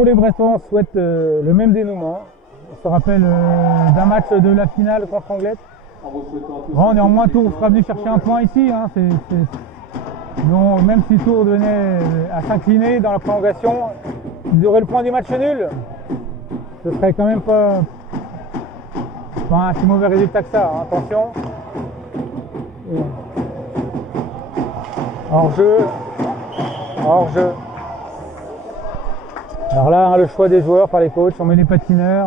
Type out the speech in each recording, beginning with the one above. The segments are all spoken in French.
pour les Brestois, on souhaite le même dénouement. On se rappelle d'un match de la finale contre Anglette. Bon, néanmoins, Tours sera venu chercher un point ici. Hein. Donc, même si Tours venait à s'incliner dans la prolongation, ils auraient le point du match nul. Ce serait quand même pas un si mauvais résultat que ça. Hein. Attention. Hors-jeu. Hors-jeu. Alors là, hein, le choix des joueurs par les coachs, on met les patineurs.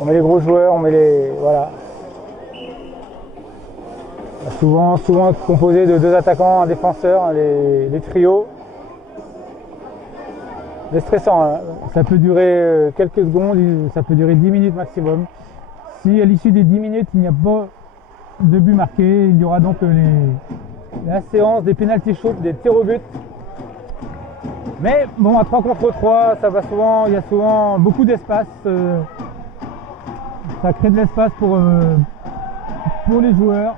On met les gros joueurs, on met les... Voilà. Souvent composé de 2 attaquants, un défenseur, hein, les trios. C'est stressant, hein. Ça peut durer quelques secondes, ça peut durer 10 minutes maximum. Si à l'issue des 10 minutes, il n'y a pas de but marqué, il y aura donc la séance des pénalty shoots, des tirs au but. Mais bon, à 3 contre 3, ça va souvent, il y a souvent beaucoup d'espace. Ça crée de l'espace pour les joueurs.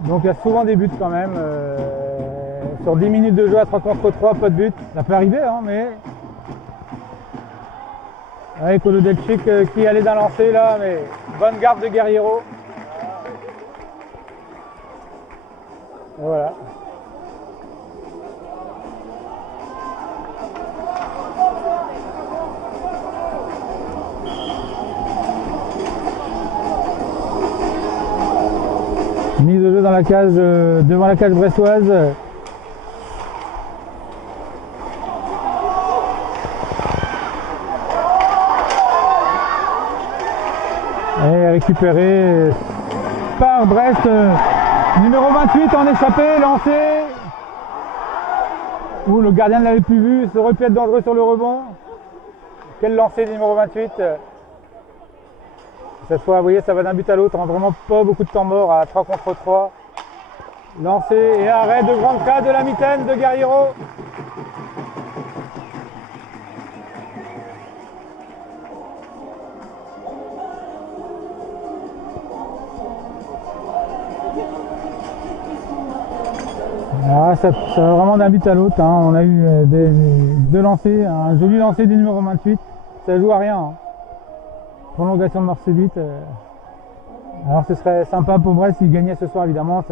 Donc il y a souvent des buts quand même. Sur 10 minutes de jeu à 3 contre 3, pas de but. Ça peut arriver, hein, mais... Avec Kolodelchik qui allait d'un lancer là, mais bonne garde de Guerriero. Et voilà. Mise de jeu dans la cage, devant la cage brestoise. Et récupéré par Brest. Numéro 28 en échappé, lancé. Ouh, le gardien ne l'avait plus vu, ça aurait pu être dangereux sur le rebond. Quel lancer du numéro 28. Cette fois, vous voyez, ça va d'un but à l'autre, hein, vraiment pas beaucoup de temps mort à 3 contre 3. Lancé et arrêt de grande cas de la mitaine de Guerriero. Ah, ça va vraiment d'un but à l'autre. Hein. On a eu 2 lancers, un joli lancer du numéro 28. Ça joue à rien. Hein. Prolongation de mort subite. Alors ce serait sympa pour Brest s'il gagnait ce soir évidemment.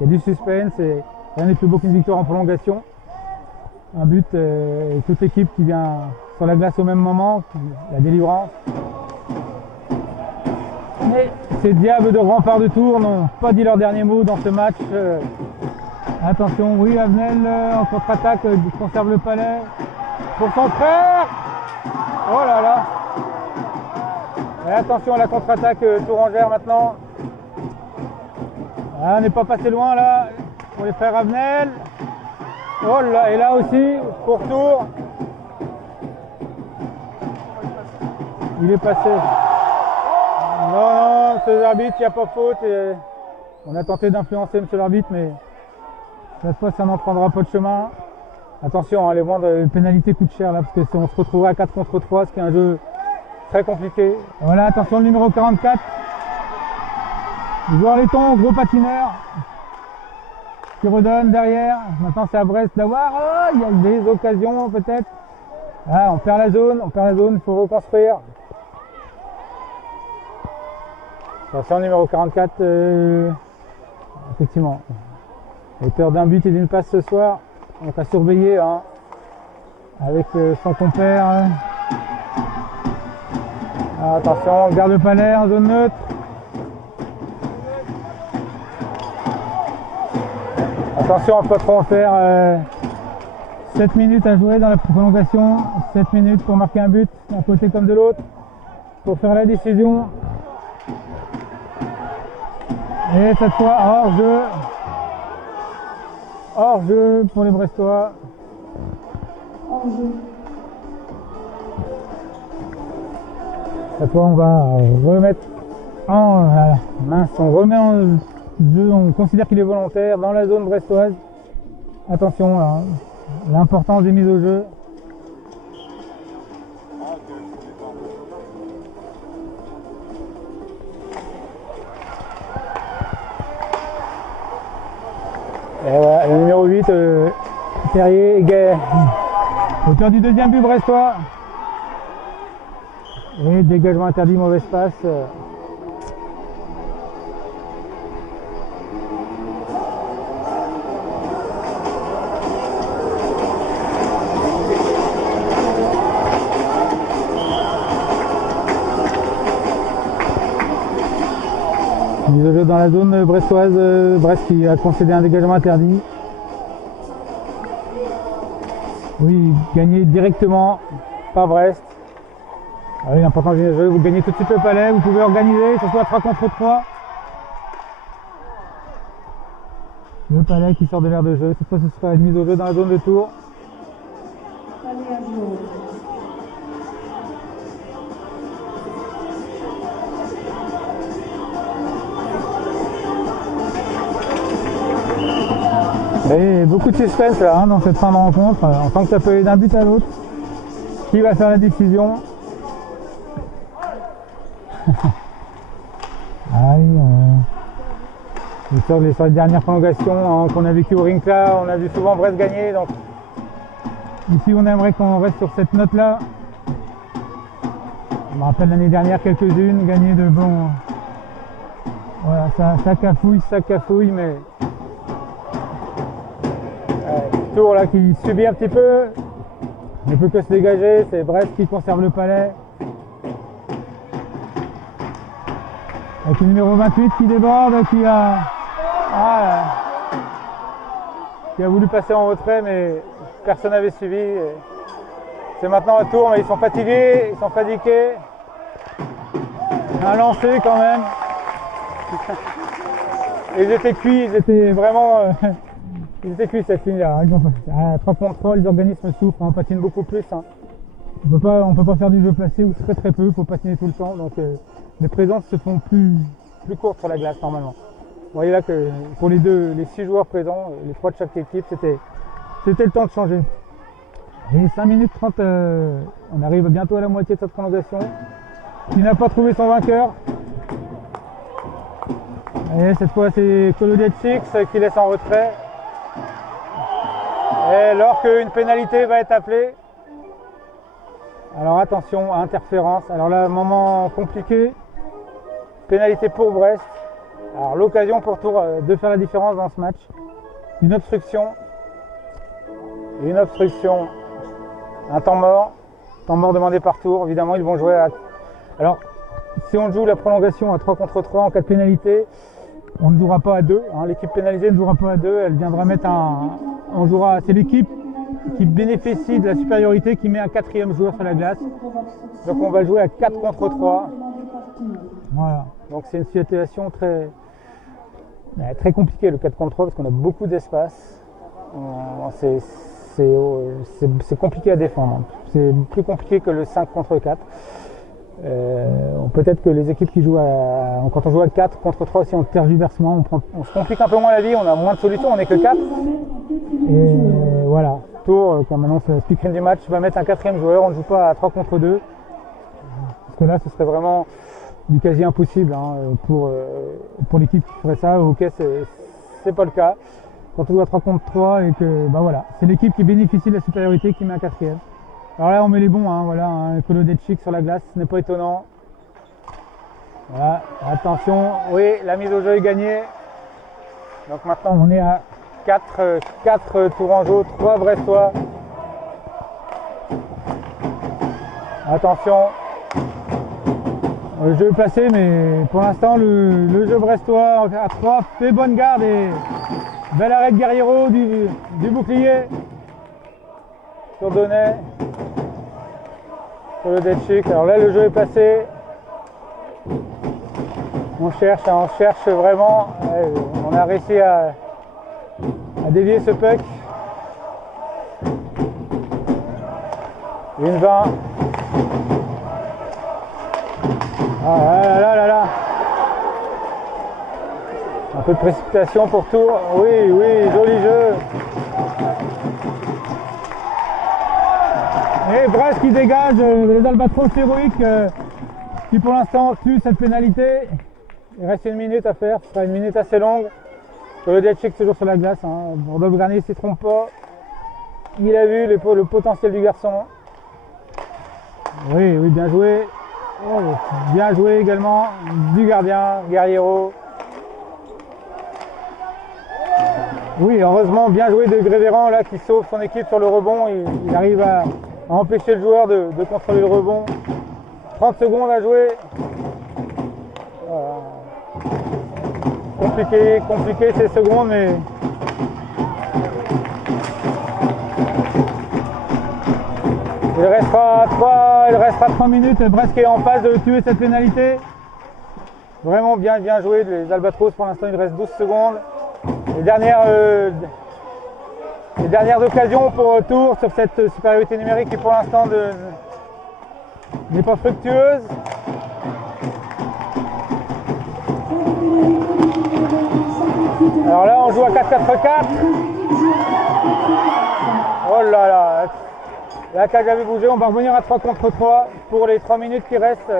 Il y a du suspense et rien n'est plus beau qu'une victoire en prolongation. Un but et toute l'équipe qui vient sur la glace au même moment, la délivrance. Mais ces diables de rempart de Tours n'ont pas dit leur dernier mot dans ce match. Attention, oui, Avenel en contre-attaque, conserve le palais pour son frère. Oh là là. Et attention à la contre-attaque tourangère maintenant. Ah, on n'est pas passé loin là pour les frères Avenel. Oh là, et là aussi pour Tours. Il est passé. Non, monsieur l'arbitre, il n'y a pas faute. Et on a tenté d'influencer monsieur l'arbitre, mais cette fois ça n'en prendra pas de chemin. Attention, hein, les moindres pénalités coûtent cher là, parce que on se retrouvera à 4 contre 3, ce qui est un jeu très compliqué. Voilà, attention le numéro 44. Joueur laiton, gros patineur. Qui redonne derrière. Maintenant c'est à Brest d'avoir. Oh, il y a des occasions peut-être. Ah, on perd la zone, il faut reconstruire. Attention numéro 44. Effectivement. Auteur d'un but et d'une passe ce soir. Donc à surveiller hein, avec son compère. Ah, attention, garde le palais en zone neutre. Attention, on ne peut pas trop en faire. 7 minutes à jouer dans la prolongation. 7 minutes pour marquer un but d'un côté comme de l'autre. Pour faire la décision. Et cette fois, hors-jeu. Hors-jeu pour les Brestois. Hors-jeu. Cette fois, on va remettre en mince, on remet en jeu, on considère qu'il est volontaire dans la zone brestoise. Attention, là, l'importance des mises au jeu. Et voilà, le numéro 8, Terrier, auteur du deuxième but brestois. Et dégagement interdit, mauvaise passe. Mise au jeu dans la zone brestoise, Brest qui a concédé un dégagement interdit. Oui, gagner directement par Brest. Ah oui, l'important du jeu, vous gagnez tout de suite le palais, vous pouvez organiser, surtout à 3 contre 3. Le palais qui sort de l'aire de jeu, cette fois ce sera une mise au jeu dans la zone de tour. Et beaucoup de suspense là, hein, dans cette fin de rencontre. On sent que ça peut aller d'un but à l'autre. Qui va faire la décision? Sur les dernières prolongations qu'on a vécues au Rincla, on a vu souvent Brest gagner. Donc ici on aimerait qu'on reste sur cette note là. Je me rappelle l'année dernière quelques-unes, gagner de bons. Voilà, ça cafouille, mais tour là qui subit un petit peu. Il ne peut que se dégager, c'est Brest qui conserve le palais. Avec le numéro 28 qui déborde, qui a voulu passer en retrait, mais personne n'avait suivi. C'est maintenant un tour, mais ils sont fatigués, ils sont fatigués. Un lancé quand même. Ils étaient cuits, ils étaient vraiment... ils étaient cuits cette ligne-là. À 3 contre 3, les organismes souffrent, on patine beaucoup plus. Hein. On peut pas faire du jeu placé ou très peu, il faut patiner tout le temps. Donc les présences se font plus courtes sur la glace normalement. Vous voyez là que pour les 6 joueurs présents, les 3 de chaque équipe, c'était le temps de changer. Et 5 minutes 30, on arrive bientôt à la moitié de cette prolongation. Qui n'a pas trouvé son vainqueur. Et cette fois c'est Kolodetchik qui laisse en retrait. Et alors qu'une pénalité va être appelée. Alors attention, interférence. Alors là, moment compliqué. Pénalité pour Brest. Alors l'occasion pour Tours de faire la différence dans ce match. Une obstruction. Un temps mort demandé par Tours. Évidemment, ils vont jouer à... Alors, si on joue la prolongation à 3 contre 3 en cas de pénalité, on ne jouera pas à 2. Hein. L'équipe pénalisée ne jouera pas à 2. Elle viendra mettre on jouera... C'est l'équipe qui bénéficie de la supériorité qui met un 4e joueur sur la glace. Donc on va jouer à 4 contre 3. Voilà. Donc c'est une situation très compliquée le 4 contre 3 parce qu'on a beaucoup d'espace. C'est compliqué à défendre. C'est plus compliqué que le 5 contre 4. Peut-être que les équipes qui jouent quand on joue à 4 contre 3, si on tergiverse moins, on se complique un peu moins la vie, on a moins de solutions, on n'est que 4. Et voilà, Tours, quand maintenant c'est le speaking du match, va mettre un 4e joueur, on ne joue pas à 3 contre 2. Parce que là, ce serait vraiment du quasi impossible hein, pour l'équipe qui ferait ça. Au hockey, c'est pas le cas. Quand on joue à 3 contre 3 et que, voilà, c'est l'équipe qui bénéficie de la supériorité qui met un 4e. Alors là, on met les bons, hein, voilà, un Kolodetchik sur la glace, ce n'est pas étonnant. Voilà, attention, oui, la mise au jeu est gagnée. Donc maintenant, on est à 4 Tourangeaux, 3 Brestois. Attention, le jeu est placé, mais pour l'instant, le jeu brestois à 3 fait bonne garde et bel arrêt de Guerriero du bouclier. Sur Donnet. Kolodetchik. Alors là, le jeu est placé. On cherche vraiment. On a réussi à dévier ce puck. 1-20. Ah là. Un peu de précipitation pour Tours. Oui, joli jeu. Et Brest qui dégage les Albatros héroïques qui pour l'instant tuent cette pénalité. Il reste 1 minute à faire, ce sera 1 minute assez longue. Tolodiaczek toujours sur la glace. Hein. Bordeaux Garnier ne s'y trompe pas. Il a vu le potentiel du garçon. Oui, oui, bien joué. Oh, bien joué également du gardien, Guerriero. Oui, heureusement, bien joué de Grévéran là qui sauve son équipe sur le rebond. Il arrive à empêcher le joueur de contrôler le rebond. 30 secondes à jouer. Voilà. Compliqué ces secondes, mais il restera 3 minutes. Brest est en passe de tuer cette pénalité. Vraiment bien joué les Albatros. Pour l'instant, il reste 12 secondes. Les dernières occasions pour Tours sur cette supériorité numérique qui pour l'instant n'est pas fructueuse. Alors là on joue à 4-4-4. Oh là là, la cage avait bougé, on va revenir à 3 contre 3 pour les 3 minutes qui restent.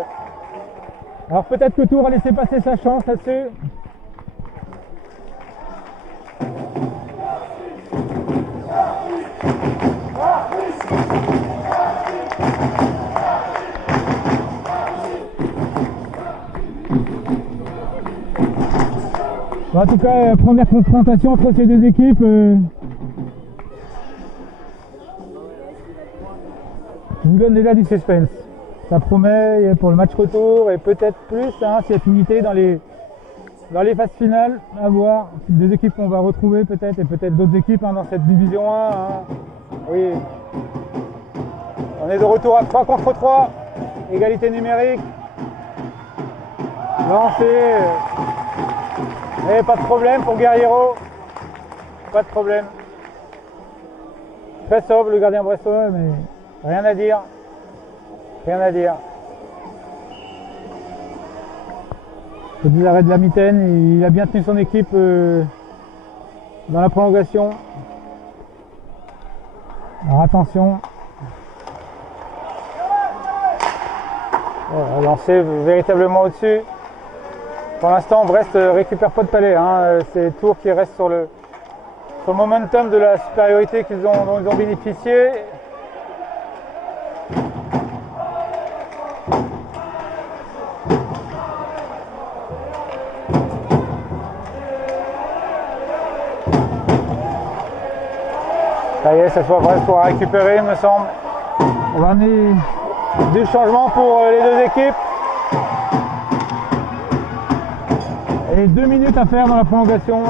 Alors peut-être que Tours a laissé passer sa chance là-dessus. En tout cas, première confrontation entre ces deux équipes. Je vous donne déjà du suspense. Ça promet pour le match retour et peut-être plus, hein, si affinité dans les phases finales. À voir. Des équipes qu'on va retrouver peut-être et peut-être d'autres équipes hein, dans cette division 1. Hein. Oui. On est de retour à 3 contre 3. Égalité numérique. Lancé. Et pas de problème pour Guerriero. Pas de problème. Très sobre le gardien brestois, mais rien à dire. Rien à dire. Petit arrêt de la mitaine, il a bien tenu son équipe dans la prolongation. Alors attention. Lancé véritablement au-dessus. Pour l'instant, Brest récupère pas de palais. Hein. C'est Tours qui reste sur le momentum de la supériorité dont ils ont bénéficié. Ça y est, cette fois Brest pourra récupérer, il me semble. On va amener du changement pour les deux équipes. Et 2 minutes à faire dans la prolongation.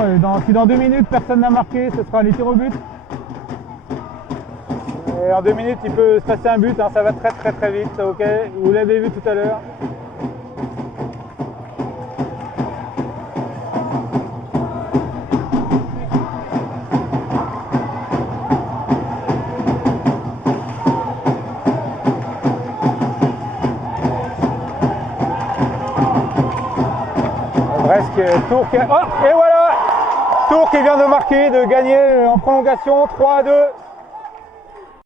Si dans 2 minutes personne n'a marqué, ce sera les tirs au but. Et en 2 minutes, il peut se passer un but. Hein, ça va très vite. Ok, vous l'avez vu tout à l'heure. Tours qui... Oh, et voilà! Tours qui vient de marquer, de gagner en prolongation 3-2.